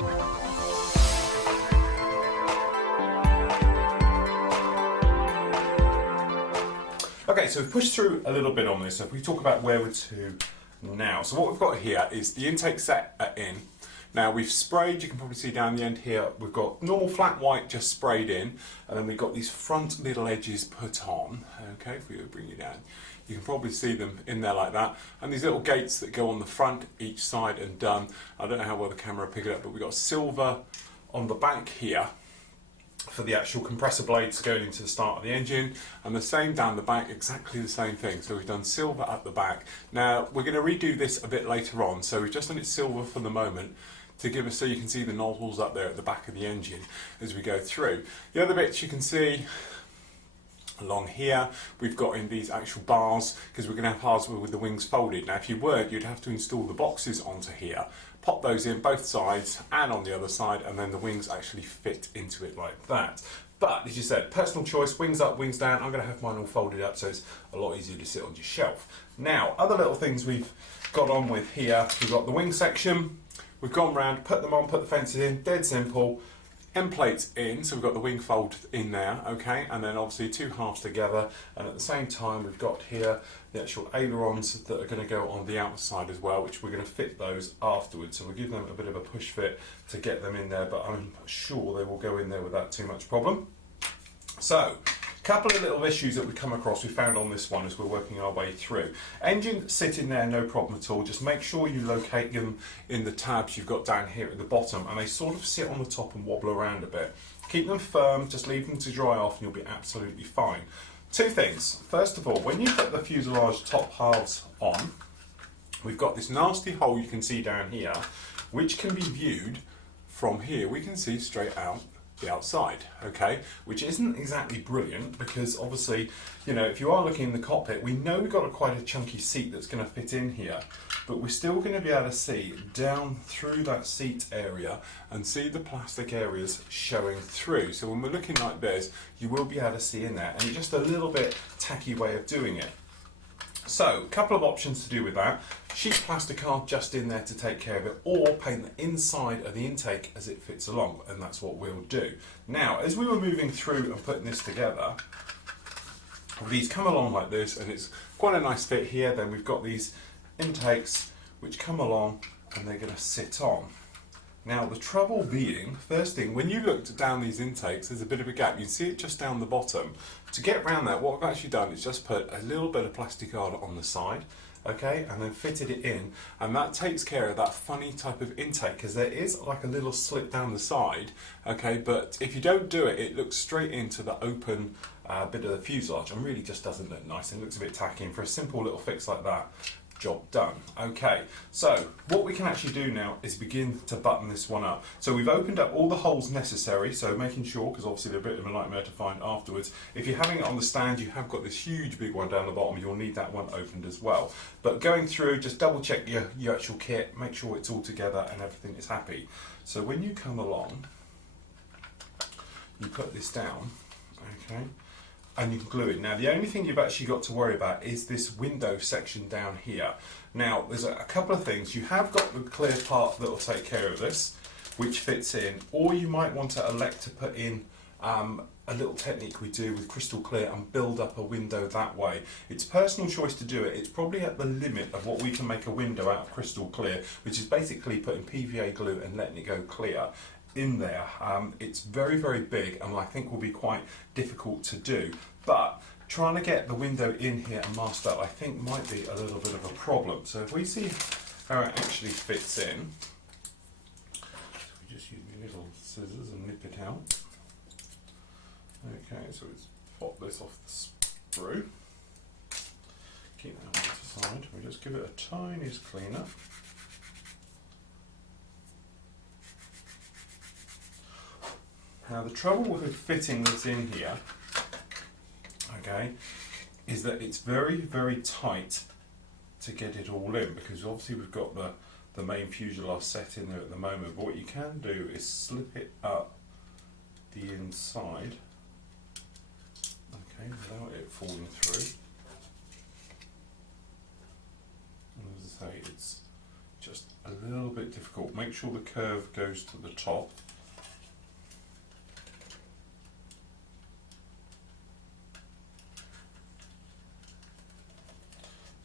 Okay, so we've pushed through a little bit on this, so if we talk about where we're to now. So what we've got here is the intake set in. Now we've sprayed, you can probably see down the end here, we've got normal flat white just sprayed in, and then we've got these front little edges put on. Okay, if we bring you down, you can probably see them in there like that. And these little gates that go on the front, each side and done. I don't know how well the camera will pick it up, but we've got silver on the back here for the actual compressor blades going into the start of the engine, and the same down the back, exactly the same thing. So we've done silver at the back. Now we're going to redo this a bit later on, so we've just done it silver for the moment to give us, so you can see the nozzles up there at the back of the engine as we go through. The other bits you can see along here, we've got in these actual bars, because we're going to have bars with the wings folded. Now if you weren't, you'd have to install the boxes onto here, pop those in both sides and on the other side, and then the wings actually fit into it like that. But as you said, personal choice, wings up, wings down. I'm going to have mine all folded up so it's a lot easier to sit on your shelf. Now, other little things we've got on with here, we've got the wing section, we've gone round, put them on, put the fences in, dead simple. End plates in, so we've got the wing fold in there, okay, and then obviously two halves together, and at the same time we've got here the actual ailerons that are going to go on the outside as well, which we're going to fit those afterwards, so we'll give them a bit of a push fit to get them in there, but I'm sure they will go in there without too much problem. So, a couple of little issues that we come across, we found on this one as we're working our way through. Engine sitting there, no problem at all. Just make sure you locate them in the tabs you've got down here at the bottom, and they sort of sit on the top and wobble around a bit. Keep them firm, just leave them to dry off and you'll be absolutely fine. Two things. First of all, when you put the fuselage top halves on, we've got this nasty hole you can see down here, which can be viewed from here. We can see straight out the outside, okay, which isn't exactly brilliant, because obviously, you know, if you are looking in the cockpit, we know we've got quite a chunky seat that's going to fit in here, but we're still going to be able to see down through that seat area and see the plastic areas showing through. So when we're looking like this, you will be able to see in there, and it's just a little bit tacky way of doing it. So, a couple of options to do with that. Sheet plasticard just in there to take care of it, or paint the inside of the intake as it fits along, and that's what we'll do. Now, as we were moving through and putting this together, these come along like this, and it's quite a nice fit here. Then we've got these intakes which come along and they're going to sit on. Now the trouble being, first thing, when you looked down these intakes, there's a bit of a gap. You can see it just down the bottom. To get around that, what I've actually done is just put a little bit of plasticard on the side, okay, and then fitted it in, and that takes care of that funny type of intake, because there is like a little slit down the side, okay, but if you don't do it, it looks straight into the open bit of the fuselage and really just doesn't look nice and looks a bit tacky. And for a simple little fix like that, job done. Okay, so what we can actually do now is begin to button this one up. So we've opened up all the holes necessary, so making sure, because obviously they're a bit of a nightmare to find afterwards. If you're having it on the stand, you have got this huge big one down the bottom, you'll need that one opened as well. But going through, just double check your actual kit, make sure it's all together and everything is happy. So when you come along, you put this down, okay, and you can glue it. Now the only thing you've actually got to worry about is this window section down here. Now there's a couple of things. You have got the clear part that will take care of this, which fits in, or you might want to elect to put in a little technique we do with crystal clear and build up a window that way. It's personal choice to do it. It's probably at the limit of what we can make a window out of crystal clear, which is basically putting PVA glue and letting it go clear in there. It's very, very big, and I think will be quite difficult to do, but trying to get the window in here and masked up I think might be a little bit of a problem. So if we see how it actually fits in, so we just use my little scissors and nip it out. Okay, so let's pop this off the sprue, keep that on the side, we just give it a tiniest clean up. Now the trouble with fitting this in here, okay, is that it's very, very tight to get it all in, because obviously we've got the main fuselage set in there at the moment, but what you can do is slip it up the inside, okay, without it falling through. And as I say, it's just a little bit difficult. Make sure the curve goes to the top.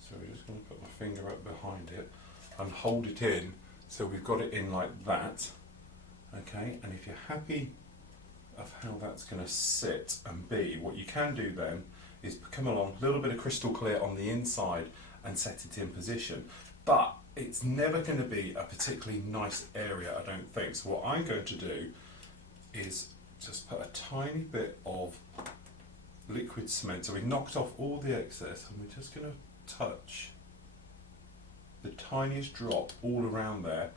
So we're just going to put my finger up behind it and hold it in, so we've got it in like that. Okay, and if you're happy of how that's going to sit and be, what you can do then is come along, a little bit of crystal clear on the inside and set it in position. But it's never going to be a particularly nice area, I don't think. So what I'm going to do is just put a tiny bit of liquid cement. So we've knocked off all the excess and we're just going to touch the tiniest drop all around there,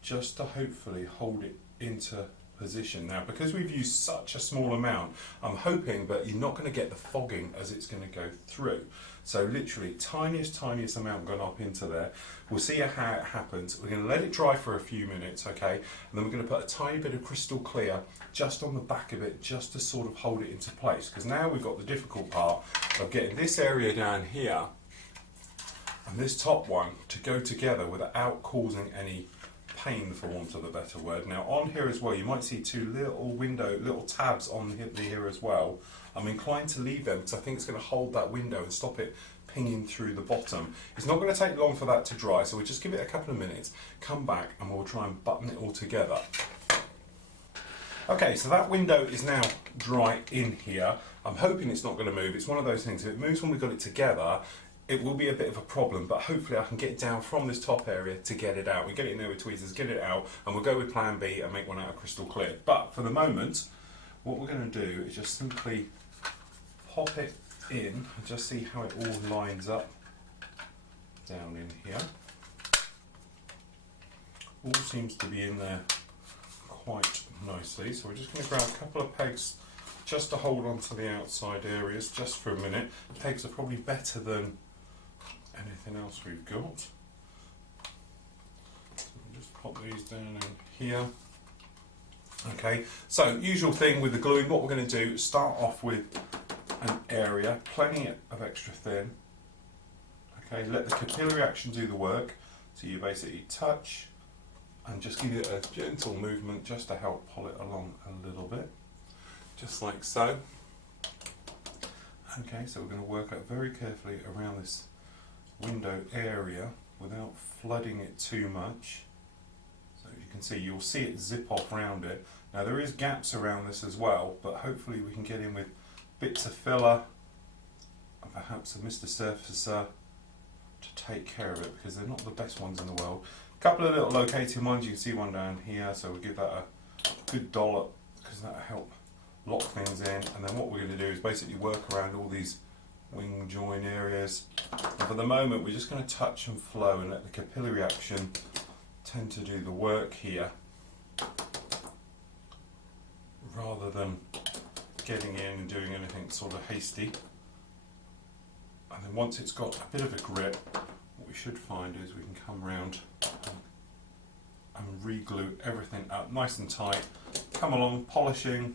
just to hopefully hold it into position. Now, because we've used such a small amount, I'm hoping that you're not going to get the fogging as it's going to go through. So literally tiniest amount going up into there. We'll see how it happens. We're going to let it dry for a few minutes, okay, and then we're going to put a tiny bit of crystal clear just on the back of it, just to sort of hold it into place, because now we've got the difficult part of getting this area down here and this top one to go together without causing any pain, for want of a better word. Now on here as well, you might see two little tabs on here as well. I'm inclined to leave them because I think it's going to hold that window and stop it pinging through the bottom. It's not going to take long for that to dry, so we'll just give it a couple of minutes, come back and we'll try and button it all together. Okay, so that window is now dry in here. I'm hoping it's not going to move. It's one of those things, if it moves when we've got it together, it will be a bit of a problem, but hopefully I can get down from this top area to get it out. We get it in there with tweezers, get it out, and we'll go with plan B and make one out of crystal clear. But for the moment, what we're going to do is just simply pop it in and just see how it all lines up down in here. All seems to be in there quite nicely, so we're just going to grab a couple of pegs just to hold on to the outside areas just for a minute. Pegs are probably better than anything else we've got. So we'll just pop these down in here. Okay, so usual thing with the gluing, what we're going to do, start off with an area, plenty of extra thin. Okay, let the capillary action do the work. So you basically touch and just give it a gentle movement just to help pull it along a little bit. Just like so. Okay, so we're going to work out very carefully around this window area without flooding it too much. So you can see, you'll see it zip off around it. Now there is gaps around this as well, but hopefully we can get in with bits of filler and perhaps a Mr. Surfacer to take care of it, because they're not the best ones in the world. A couple of little locating ones, you can see one down here, so we'll give that a good dollop because that'll help lock things in. And then what we're going to do is basically work around all these wing join areas. And for the moment we're just going to touch and flow and let the capillary action tend to do the work here, rather than getting in and doing anything sort of hasty. And then once it's got a bit of a grip, what we should find is we can come round and re-glue everything up nice and tight. Come along, polishing,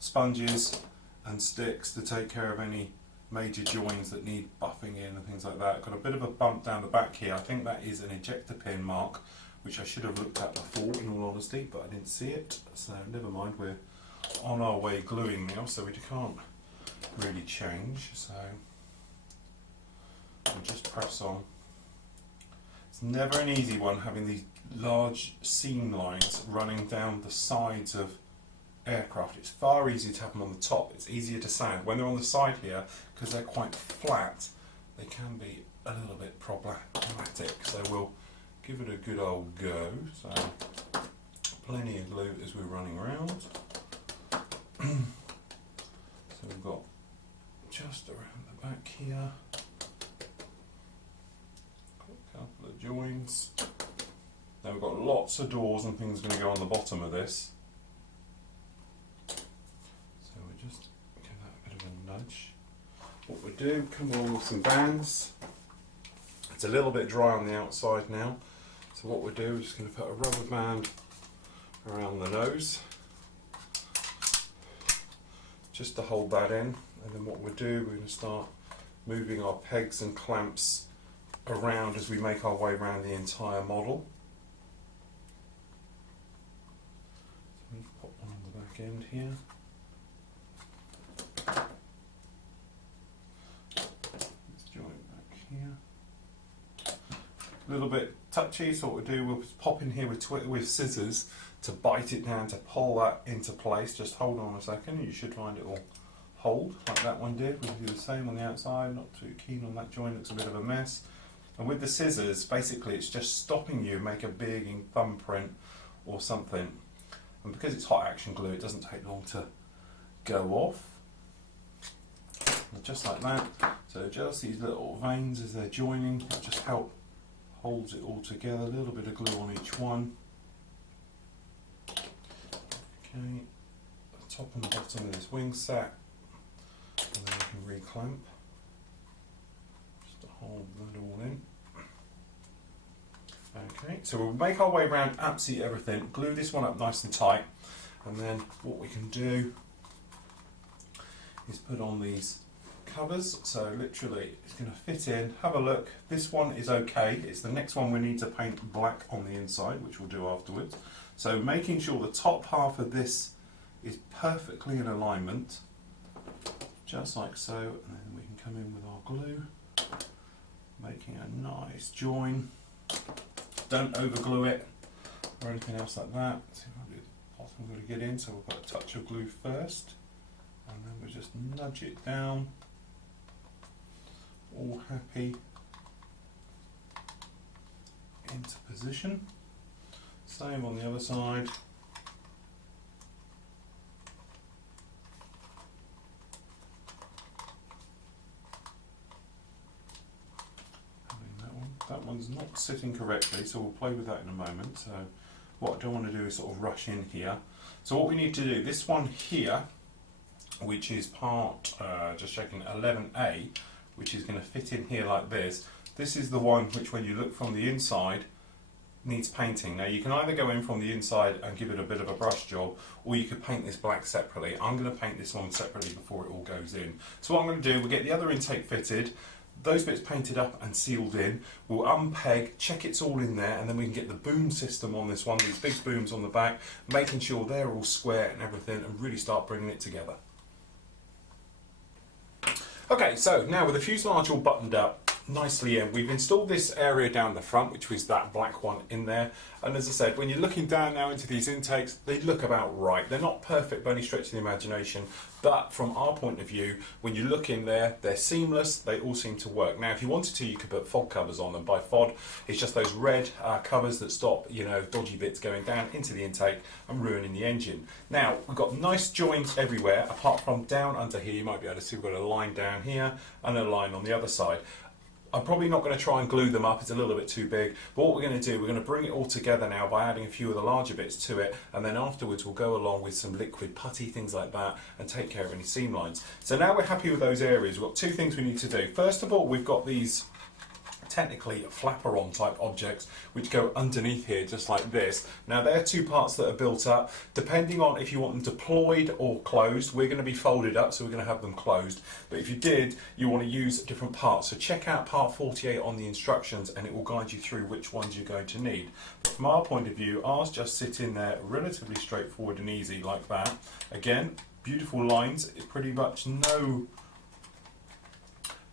sponges and sticks to take care of any major joins that need buffing in and things like that. Got a bit of a bump down the back here. I think that is an ejector pin mark, which I should have looked at before in all honesty, but I didn't see it, so never mind. We're on our way gluing now, so we can't really change, so we'll just press on. It's never an easy one having these large seam lines running down the sides of aircraft. It's far easier to have them on the top. It's easier to sand. When they're on the side here, because they're quite flat, they can be a little bit problematic. So we'll give it a good old go. So plenty of glue as we're running around. So we've got just around the back here, got a couple of joins. Now we've got lots of doors and things going to go on the bottom of this. So we'll just give that a bit of a nudge. What we do, come along with some bands. It's a little bit dry on the outside now. So what we do, we're just going to put a rubber band around the nose, just to hold that in. And then what we'll do, we're going to start moving our pegs and clamps around as we make our way around the entire model. Pop one on the back end here. Let's join back here. A little bit touchy, so what we'll do, we'll pop in here with scissors to bite it down, to pull that into place. Just hold on a second, you should find it will hold like that one did. We'll do the same on the outside, not too keen on that joint, looks a bit of a mess. And with the scissors, basically it's just stopping you make a big thumbprint or something. And because it's hot action glue, it doesn't take long to go off. And just like that. So just these little veins as they're joining, that just holds it all together. A little bit of glue on each one. Okay, the top and the bottom of this wing set. And then we can reclamp. Just to hold that all in. Okay, so we'll make our way around absolutely everything, glue this one up nice and tight, and then what we can do is put on these covers. So literally it's going to fit in. Have a look, this one is okay. It's the next one we need to paint black on the inside, which we'll do afterwards. So making sure the top half of this is perfectly in alignment, just like so, and then we can come in with our glue, making a nice join. Don't over glue it or anything else like that. See if I do the bottom, got to get in, so we've got a touch of glue first, and then we just nudge it down. All happy into position. Same on the other side. That one's not sitting correctly, so we'll play with that in a moment. So what I don't want to do is sort of rush in here. So what we need to do, this one here, which is part, just checking, 11A, which is going to fit in here like this. This is the one which, when you look from the inside, needs painting. Now you can either go in from the inside and give it a bit of a brush job, or you could paint this black separately. I'm going to paint this one separately before it all goes in. So what I'm going to do, we'll get the other intake fitted, those bits painted up and sealed in, we'll unpeg, check it's all in there, and then we can get the boom system on this one, these big booms on the back, making sure they're all square and everything, and really start bringing it together. Okay, so now with the fuselage all buttoned up nicely in, we've installed this area down the front, which was that black one in there, and as I said, when you're looking down now into these intakes, they look about right. They're not perfect by any stretch of the imagination, but from our point of view, when you look in there, they're seamless, they all seem to work. Now if you wanted to, you could put FOD covers on them. By FOD, it's just those red covers that stop, you know, dodgy bits going down into the intake and ruining the engine. Now we've got nice joins everywhere, apart from down under here. You might be able to see we've got a line down here and a line on the other side. I'm probably not going to try and glue them up, it's a little bit too big, but what we're going to do, we're going to bring it all together now by adding a few of the larger bits to it, and then afterwards we'll go along with some liquid putty, things like that, and take care of any seam lines. So now we're happy with those areas. We've got two things we need to do. First of all, we've got these technically flapper-on type objects which go underneath here just like this. Now they're two parts that are built up. Depending on if you want them deployed or closed, we're going to be folded up, so we're going to have them closed. But if you did, you want to use different parts. So check out part 48 on the instructions and it will guide you through which ones you're going to need. But from our point of view, ours just sit in there relatively straightforward and easy like that. Again, beautiful lines, pretty much no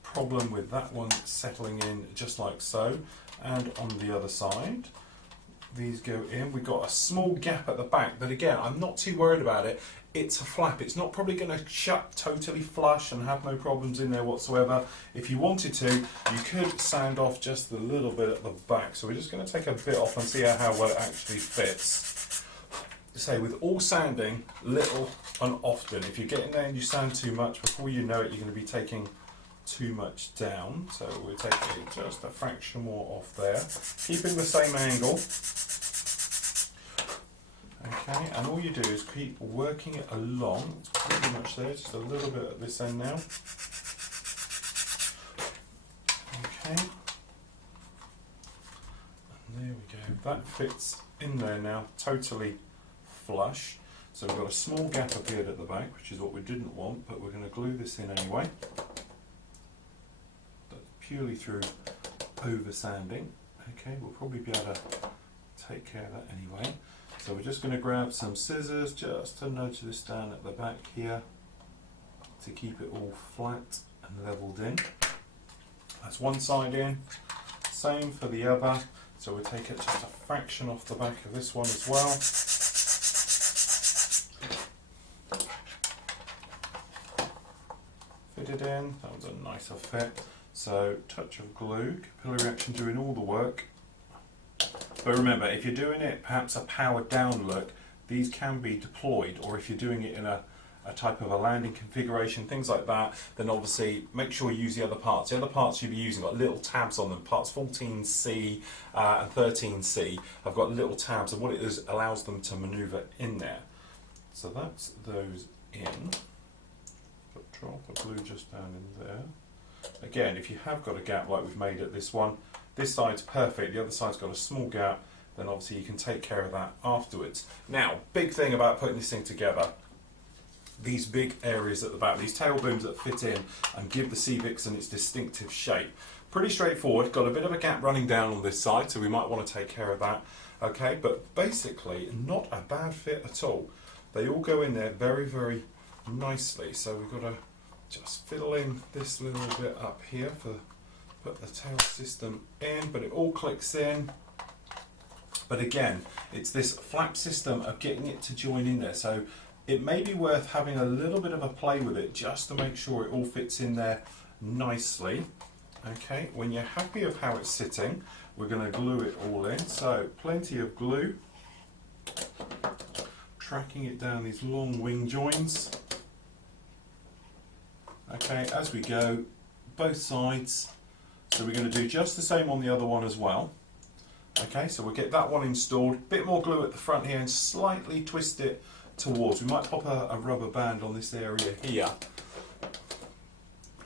problem with that one settling in just like so. And on the other side, these go in. We've got a small gap at the back, but again, I'm not too worried about it. It's a flap. It's not probably going to shut totally flush and have no problems in there whatsoever. If you wanted to, you could sand off just a little bit at the back. So we're just going to take a bit off and see how well it actually fits. Say, with all sanding, little and often, if you get in there and you sand too much, before you know it, you're going to be taking too much down. So we're taking just a fraction more off there, keeping the same angle. Okay, and all you do is keep working it along. It's pretty much there, just a little bit at this end now. Okay, and there we go. That fits in there now, totally flush. So we've got a small gap appeared at the back, which is what we didn't want, but we're going to glue this in anyway. Purely through over sanding. Okay, we'll probably be able to take care of that anyway. So we're just going to grab some scissors just to nudge this down at the back here to keep it all flat and leveled in. That's one side in, same for the other. So we'll take it just a fraction off the back of this one as well. Fit it in, that was a nicer fit. So touch of glue, capillary reaction doing all the work. But remember, if you're doing it perhaps a powered down look, these can be deployed, or if you're doing it in a type of a landing configuration, things like that, then obviously make sure you use the other parts. The other parts you'll be using got little tabs on them. Parts 14C and 13C have got little tabs, and what it is allows them to manoeuvre in there. So that's those in. Drop the glue just down in there. Again, if you have got a gap like we've made at this one, this side's perfect, the other side's got a small gap, then obviously you can take care of that afterwards. Now, big thing about putting this thing together, these big areas at the back, these tail booms that fit in and give the Vixen its distinctive shape. Pretty straightforward, got a bit of a gap running down on this side, so we might want to take care of that. Okay, but basically not a bad fit at all. They all go in there very, very nicely, so we've got to just fiddle in this little bit up here for put the tail system in, but it all clicks in. But again, it's this flap system of getting it to join in there, so it may be worth having a little bit of a play with it just to make sure it all fits in there nicely. Okay, when you're happy of how it's sitting, we're going to glue it all in. So plenty of glue, tracking it down these long wing joins. Okay, as we go, both sides. So we're going to do just the same on the other one as well. Okay, so we'll get that one installed. Bit more glue at the front here and slightly twist it towards. We might pop a rubber band on this area here,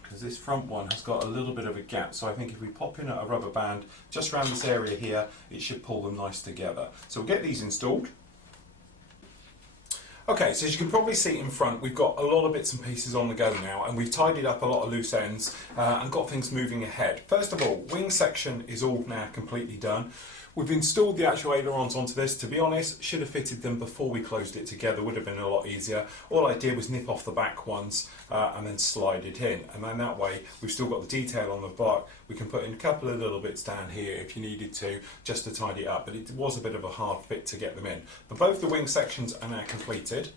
because this front one has got a little bit of a gap. So I think if we pop in a rubber band just around this area here, it should pull them nice together. So we'll get these installed. Okay, so as you can probably see in front, we've got a lot of bits and pieces on the go now, and we've tidied up a lot of loose ends and got things moving ahead. First of all, wing section is all now completely done. We've installed the actual ailerons onto this. To be honest, should have fitted them before we closed it together, would have been a lot easier. All I did was nip off the back ones and then slide it in, and then that way we've still got the detail on the block. We can put in a couple of little bits down here if you needed to, just to tidy it up, but it was a bit of a hard fit to get them in. But both the wing sections are now completed.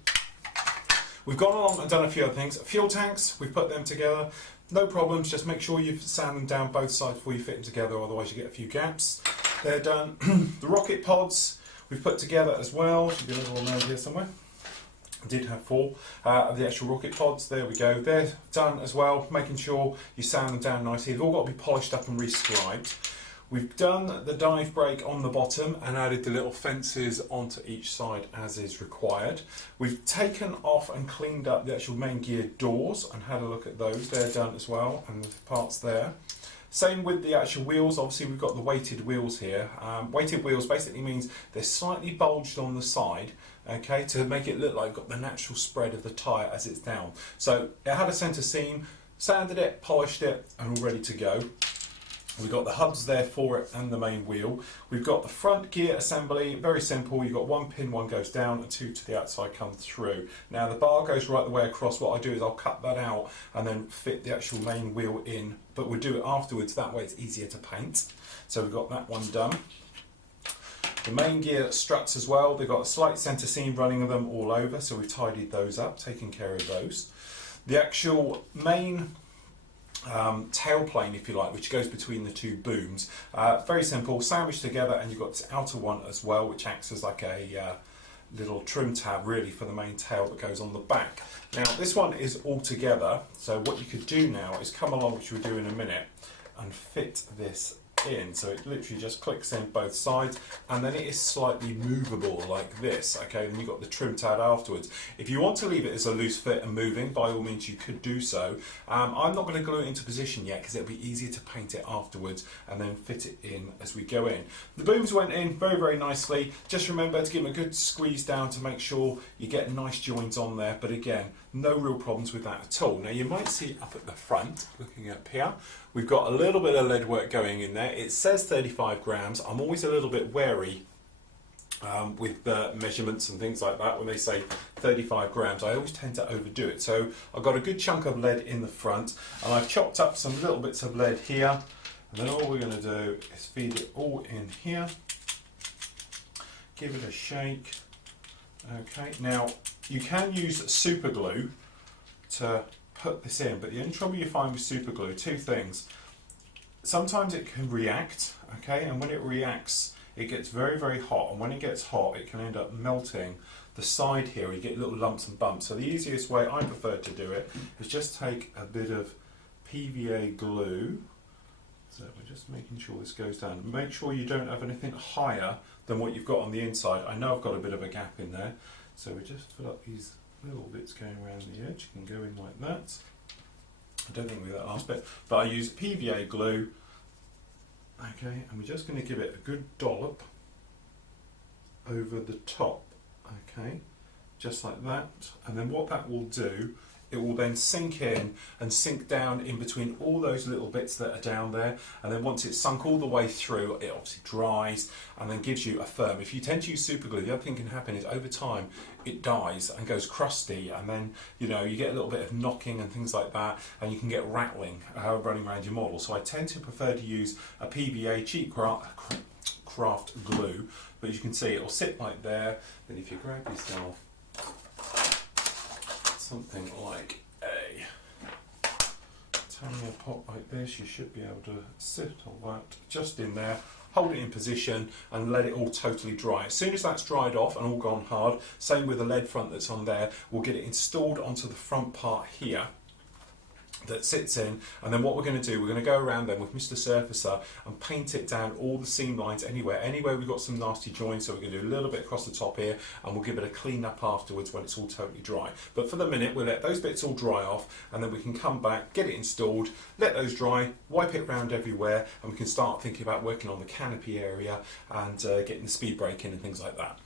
We've gone along and done a few other things. Fuel tanks, we've put them together. No problems, just make sure you sand them down both sides before you fit them together, otherwise you get a few gaps. They're done. The rocket pods we've put together as well. Should be a little around here somewhere. I did have 4 of the actual rocket pods. There we go. They're done as well, making sure you sand them down nicely. They've all got to be polished up and rescribed. We've done the dive brake on the bottom and added the little fences onto each side as is required. We've taken off and cleaned up the actual main gear doors and had a look at those. They're done as well, and the parts there. Same with the actual wheels. Obviously we've got the weighted wheels here. Weighted wheels basically means they're slightly bulged on the side, okay, to make it look like you've got the natural spread of the tyre as it's down. So it had a centre seam, sanded it, polished it, and all ready to go. We've got the hubs there for it and the main wheel. We've got the front gear assembly, very simple. You've got 1 pin, 1 goes down and 2 to the outside come through. Now the bar goes right the way across. What I do is I'll cut that out and then fit the actual main wheel in, but we'll do it afterwards, that way it's easier to paint. So we've got that one done. The main gear struts as well, they've got a slight centre seam running of them all over, so we've tidied those up, taken care of those. The actual main tailplane, if you like, which goes between the 2 booms. Very simple, sandwiched together, and you've got this outer one as well, which acts as like a little trim tab really for the main tail that goes on the back. Now this one is all together, so what you could do now is come along, which we'll do in a minute, and fit this in. So it literally just clicks in both sides, and then it is slightly movable like this. Okay, and you've got the trim tab afterwards. If you want to leave it as a loose fit and moving, by all means you could do so. I'm not going to glue it into position yet because it'll be easier to paint it afterwards and then fit it in as we go in. The booms went in very, very nicely. Just remember to give them a good squeeze down to make sure you get nice joints on there, but again, no real problems with that at all. Now you might see up at the front, looking up here, we've got a little bit of lead work going in there. It says 35 grams. I'm always a little bit wary with the measurements and things like that. When they say 35 grams, I always tend to overdo it. So I've got a good chunk of lead in the front, and I've chopped up some little bits of lead here, and then all we're going to do is feed it all in here, give it a shake. Okay, now you can use super glue to put this in, but the only trouble you find with super glue, two things. Sometimes it can react, okay, and when it reacts, it gets very, very hot, and when it gets hot, it can end up melting the side here. You get little lumps and bumps. So the easiest way I prefer to do it is just take a bit of PVA glue. So we're just making sure this goes down. Make sure you don't have anything higher than what you've got on the inside. I know I've got a bit of a gap in there, so we just fill up these little bits going around the edge. You can go in like that. I don't think we do that last bit, but I use PVA glue. Okay, and we're just going to give it a good dollop over the top, okay, just like that. And then what that will do, it will then sink in and sink down in between all those little bits that are down there. And then once it's sunk all the way through, it obviously dries and then gives you a firm. If you tend to use super glue, the other thing can happen is over time it dies and goes crusty, and then you get a little bit of knocking and things like that, and you can get rattling running around your model. So I tend to prefer to use a PVA cheap craft glue, but you can see it'll sit like there. Then if you grab yourself something like a Tamiya pot like this, you should be able to sit all that just in there, hold it in position and let it all totally dry. As soon as that's dried off and all gone hard, same with the lead front that's on there, we'll get it installed onto the front part here that sits in, and then what we're going to do, we're going to go around then with Mr. Surfacer and paint it down all the seam lines anywhere we've got some nasty joints. So we're going to do a little bit across the top here, and we'll give it a clean up afterwards when it's all totally dry. But for the minute, we'll let those bits all dry off, and then we can come back, get it installed, let those dry, wipe it around everywhere, and we can start thinking about working on the canopy area and getting the speed brake in and things like that.